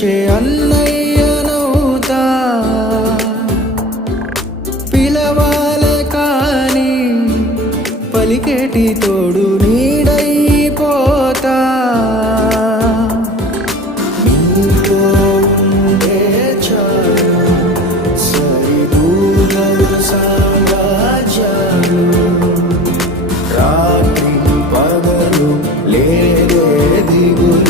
ప్రేమించే అన్నయ్యనవుతా. పిలవాలే కాని పలికేటి తోడు నీడైపోతా. నీతో ఉండే చాలు సరిదూగలు సామ్రాజ్యాలు. రాత్రి పగలు లేదే దిగులు